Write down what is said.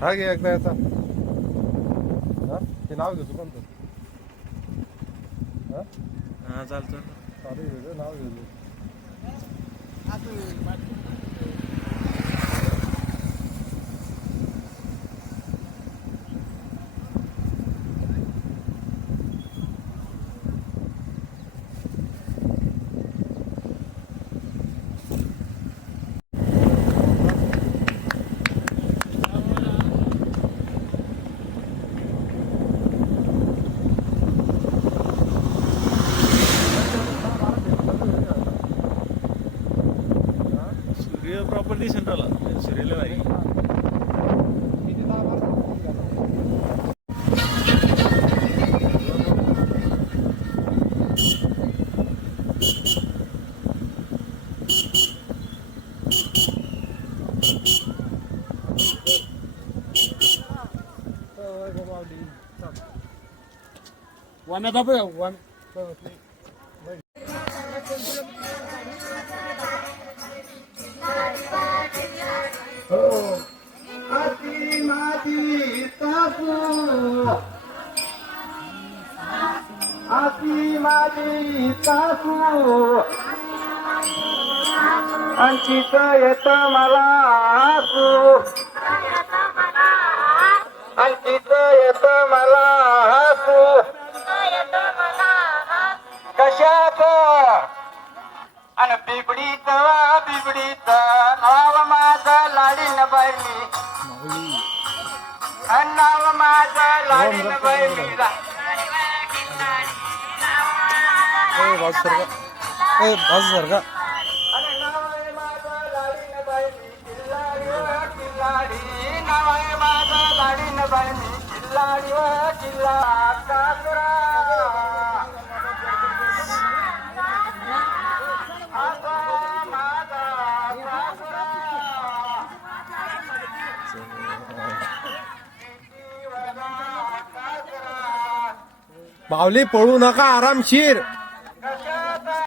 हा घे एकदा याचा ते नाव घेतो कोणतं हा चालतं चालू नाव घेतो सूर्य प्रॉपर्टी सेंटरला सूर्यला भाई वन वन आती माझी सासू आती माझी सासू अंचित येत मला हसू अंचित येत मला हसू कशात अन बिबडीत नाव माझं लाडीन बैली नाव माझं लाडीन बैली बस सर का बस सर का नाव माझं लाडीन बैली किल्लाडी व किल्लाडी नाव माझं लाडीन बैली किल्लाडी व किल्ला कासरा माऊली पळू नका आरामशीर